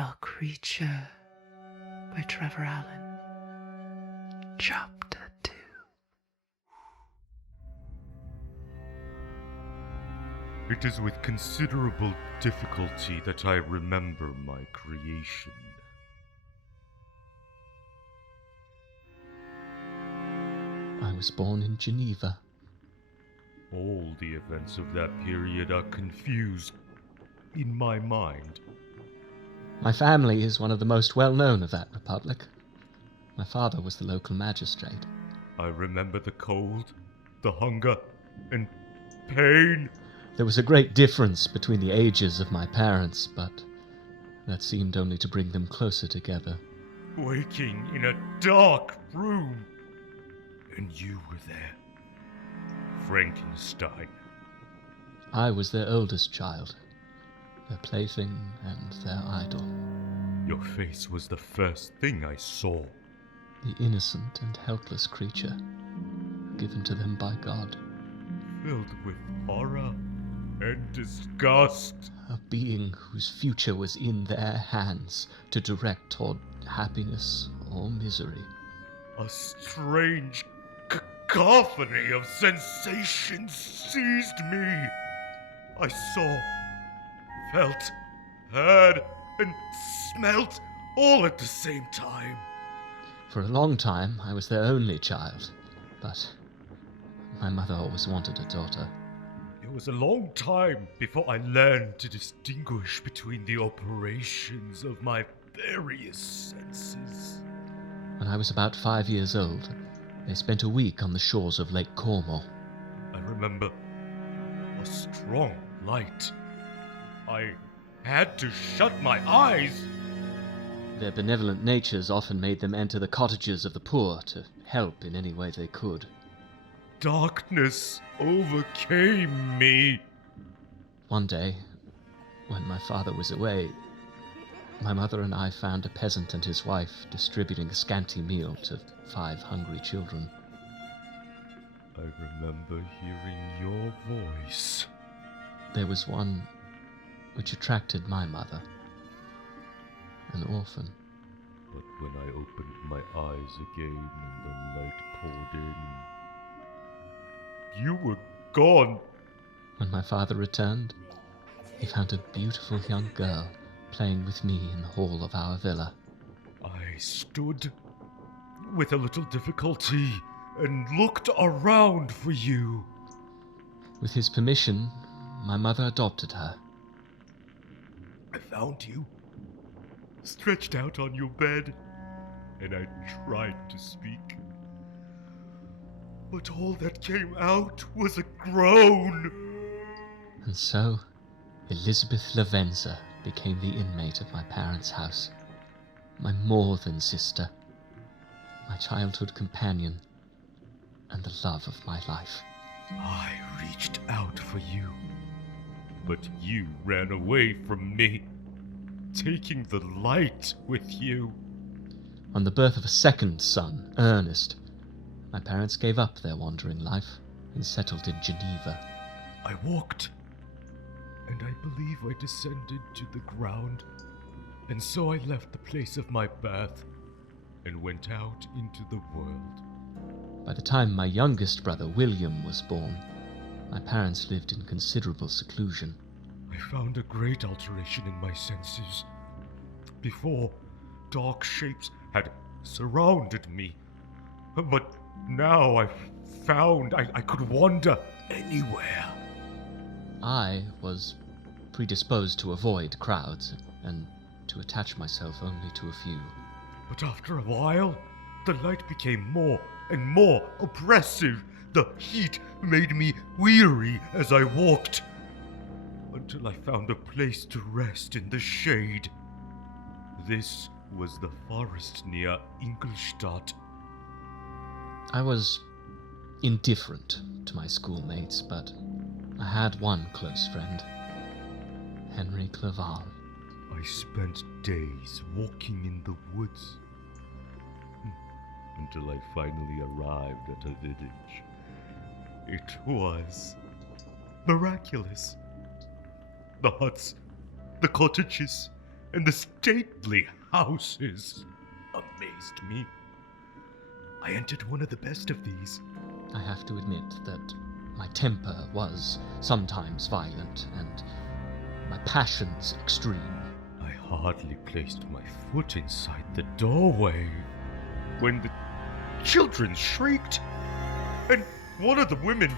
The Creature by Trevor Allen. Chapter 2. It is with considerable difficulty that I remember my creation. I was born in Geneva. All the events of that period are confused in my mind. My family is one of the most well-known of that republic. My father was the local magistrate. I remember the cold, the hunger, and pain. There was a great difference between the ages of my parents, but that seemed only to bring them closer together. Waking in a dark room. And you were there. Frankenstein. I was their oldest child, their plaything and their idol. Your face was the first thing I saw. The innocent and helpless creature, given to them by God. Filled with horror and disgust. A being whose future was in their hands to direct toward happiness or misery. A strange cacophony of sensations seized me. I saw, felt, heard, and smelt all at the same time. For a long time, I was their only child, but my mother always wanted a daughter. It was a long time before I learned to distinguish between the operations of my various senses. When I was about 5 years old, they spent a week on the shores of Lake Cornwall. I remember a strong light. I had to shut my eyes. Their benevolent natures often made them enter the cottages of the poor to help in any way they could. Darkness overcame me. One day, when my father was away, my mother and I found a peasant and his wife distributing a scanty meal to 5 hungry children. I remember hearing your voice. There was one which attracted my mother, an orphan. But when I opened my eyes again and the light poured in, you were gone. When my father returned, he found a beautiful young girl playing with me in the hall of our villa. I stood with a little difficulty and looked around for you. With his permission, my mother adopted her. I found you, stretched out on your bed, and I tried to speak. But all that came out was a groan. And so, Elizabeth Lavenza became the inmate of my parents' house, my more than sister, my childhood companion, and the love of my life. I reached out for you, but you ran away from me, taking the light with you. On the birth of a second son, Ernest, my parents gave up their wandering life and settled in Geneva. I walked, and I believe I descended to the ground, and so I left the place of my birth and went out into the world. By the time my youngest brother, William, was born, my parents lived in considerable seclusion. I found a great alteration in my senses. Before, dark shapes had surrounded me, but now I found I could wander anywhere. I was predisposed to avoid crowds and to attach myself only to a few. But after a while, the light became more and more oppressive. The heat made me weary as I walked, until I found a place to rest in the shade. This was the forest near Ingolstadt. I was indifferent to my schoolmates, but I had one close friend, Henry Clerval. I spent days walking in the woods until I finally arrived at a village. It was miraculous. The huts, the cottages, and the stately houses amazed me. I entered one of the best of these. I have to admit that my temper was sometimes violent and my passions extreme. I hardly placed my foot inside the doorway when the children shrieked, and one of the women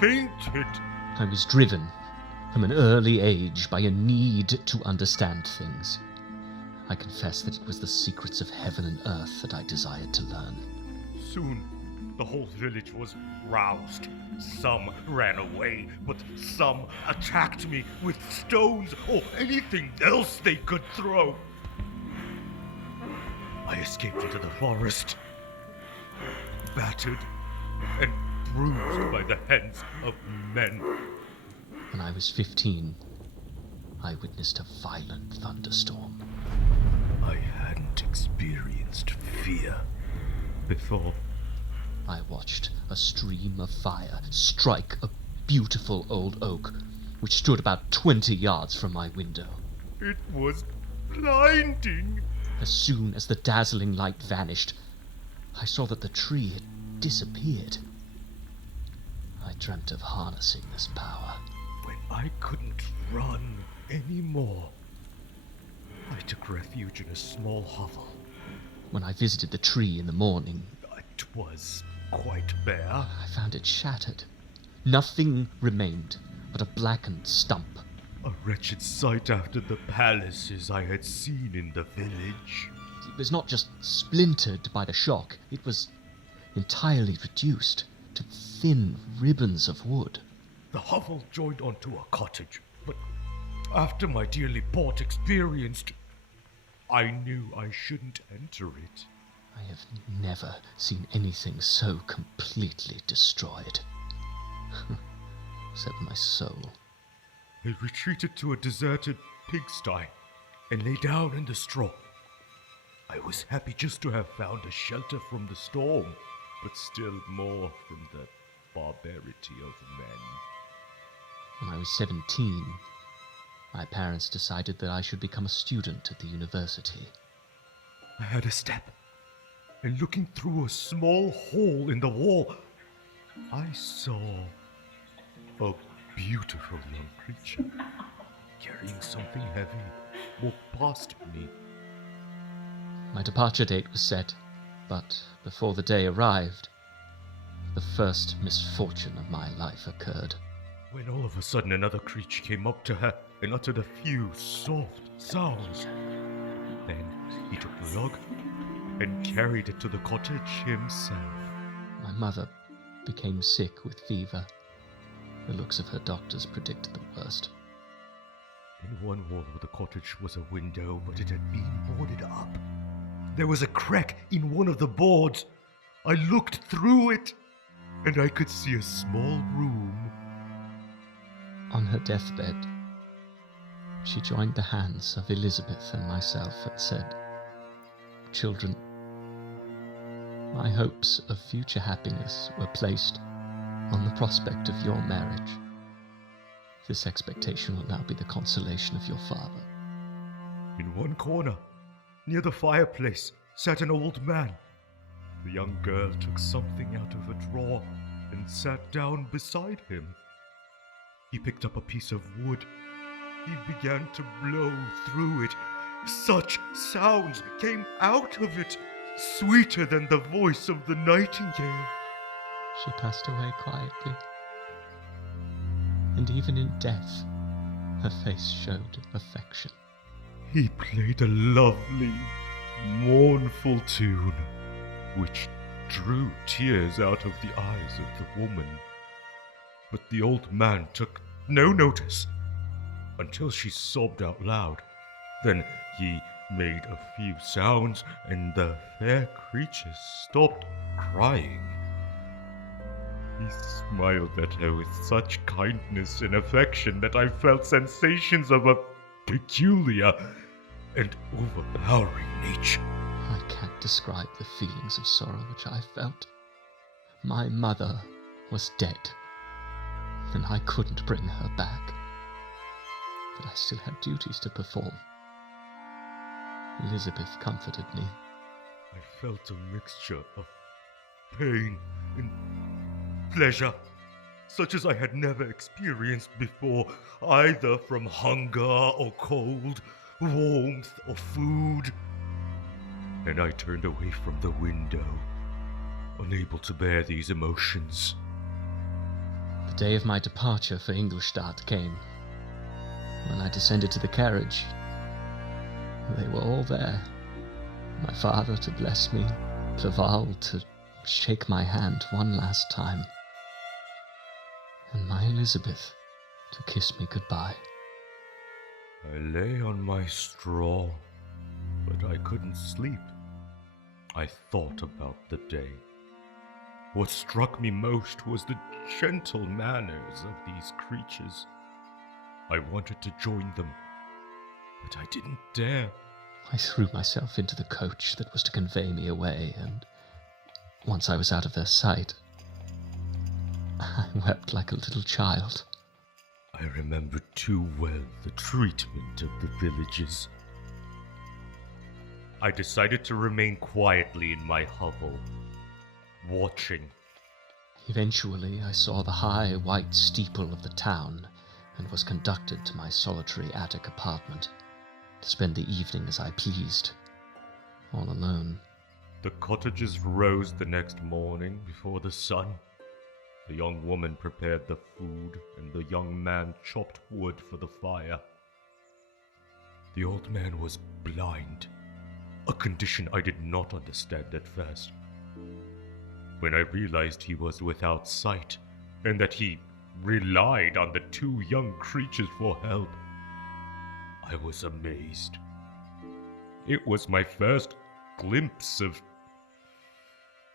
fainted. I was driven from an early age by a need to understand things. I confess that it was the secrets of heaven and earth that I desired to learn. Soon, the whole village was roused. Some ran away, but some attacked me with stones or anything else they could throw. I escaped into the forest, battered and bruised by the hands of men. When I was 15, I witnessed a violent thunderstorm. I hadn't experienced fear before. I watched a stream of fire strike a beautiful old oak, which stood about 20 yards from my window. It was blinding. As soon as the dazzling light vanished, I saw that the tree had disappeared. I dreamt of harnessing this power. When I couldn't run anymore, I took refuge in a small hovel. When I visited the tree in the morning, It was quite bare. I found it shattered. Nothing remained but a blackened stump. A wretched sight after the palaces I had seen in the village. It was not just splintered by the shock, it was entirely reduced to thin ribbons of wood. The hovel joined onto a cottage, but after my dearly bought experience, I knew I shouldn't enter it. I have never seen anything so completely destroyed. Except my soul. I retreated to a deserted pigsty and lay down in the straw. I was happy just to have found a shelter from the storm, but still more from the barbarity of men. When I was 17, my parents decided that I should become a student at the university. I had a step, and looking through a small hole in the wall, I saw a beautiful young creature carrying something heavy walk past me. My departure date was set, but before the day arrived, the first misfortune of my life occurred. When all of a sudden another creature came up to her and uttered a few soft sounds. Then he took the log and carried it to the cottage himself. My mother became sick with fever. The looks of her doctors predicted the worst. In one wall of the cottage was a window, but it had been boarded up. There was a crack in one of the boards. I looked through it, and I could see a small room. On her deathbed, she joined the hands of Elizabeth and myself and said, "Children, my hopes of future happiness were placed on the prospect of your marriage. This expectation will now be the consolation of your father." In one corner, near the fireplace, sat an old man. The young girl took something out of a drawer and sat down beside him. He picked up a piece of wood. He began to blow through it. Such sounds came out of it, sweeter than the voice of the nightingale. She passed away quietly, and even in death, her face showed affection. He played a lovely, mournful tune, which drew tears out of the eyes of the woman. But the old man took no notice until she sobbed out loud. Then he made a few sounds, and the fair creature stopped crying. He smiled at her with such kindness and affection that I felt sensations of a peculiar and overpowering nature. I can't describe the feelings of sorrow which I felt. My mother was dead, and I couldn't bring her back. But I still had duties to perform. Elizabeth comforted me. I felt a mixture of pain and pleasure, such as I had never experienced before, either from hunger or cold, warmth or food. And I turned away from the window, unable to bear these emotions. The day of my departure for Ingolstadt came. When I descended to the carriage, they were all there. My father to bless me, Clerval to shake my hand one last time, and my Elizabeth to kiss me goodbye. I lay on my straw, but I couldn't sleep. I thought about the day. What struck me most was the gentle manners of these creatures. I wanted to join them, but I didn't dare. I threw myself into the coach that was to convey me away, and once I was out of their sight, I wept like a little child. I remember too well the treatment of the villagers. I decided to remain quietly in my hovel, watching. Eventually, I saw the high white steeple of the town and was conducted to my solitary attic apartment to spend the evening as I pleased, all alone. The cottagers rose the next morning before the sun. The young woman prepared the food, and the young man chopped wood for the fire. The old man was blind, a condition I did not understand at first. When I realized he was without sight, and that he relied on the two young creatures for help, I was amazed. It was my first glimpse of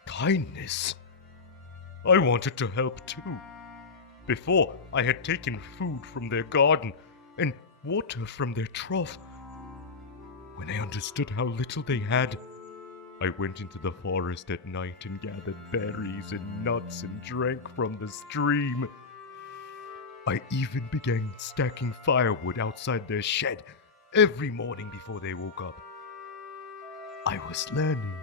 kindness. I wanted to help too. Before, I had taken food from their garden and water from their trough. When I understood how little they had, I went into the forest at night and gathered berries and nuts and drank from the stream. I even began stacking firewood outside their shed every morning before they woke up. I was learning.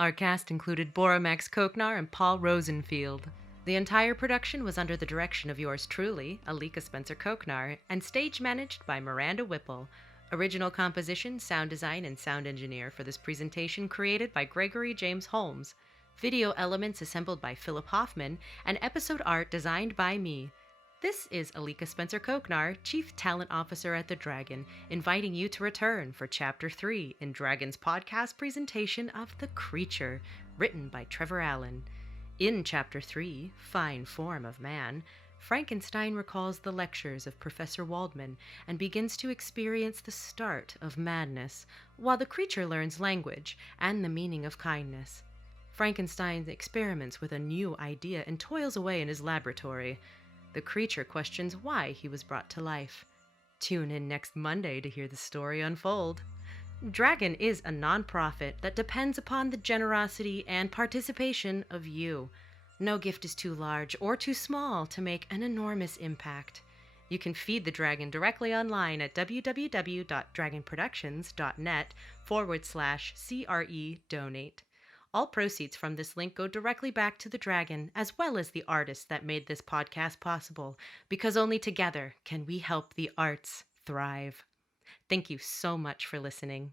Our cast included Bora Koknar and Paul Rosenfield. The entire production was under the direction of yours truly, Alika Spencer-Koknar, and stage managed by Miranda Whipple. Original composition, sound design, and sound engineer for this presentation created by Gregory James Holmes. Video elements assembled by Filip Hofman, and episode art designed by me. This is Alika Spencer-Koknar, Chief Talent Officer at The Dragon, inviting you to return for Chapter 3 in Dragon's podcast presentation of The Creature, written by Trevor Allen. In Chapter 3, Fine Form of Man, Frankenstein recalls the lectures of Professor Waldman and begins to experience the start of madness, while the creature learns language and the meaning of kindness. Frankenstein experiments with a new idea and toils away in his laboratory. The creature questions why he was brought to life. Tune in next Monday to hear the story unfold. Dragon is a nonprofit that depends upon the generosity and participation of you. No gift is too large or too small to make an enormous impact. You can feed the Dragon directly online at www.dragonproductions.net/CRE-donate. All proceeds from this link go directly back to the Dragon, as well as the artists that made this podcast possible, because only together can we help the arts thrive. Thank you so much for listening.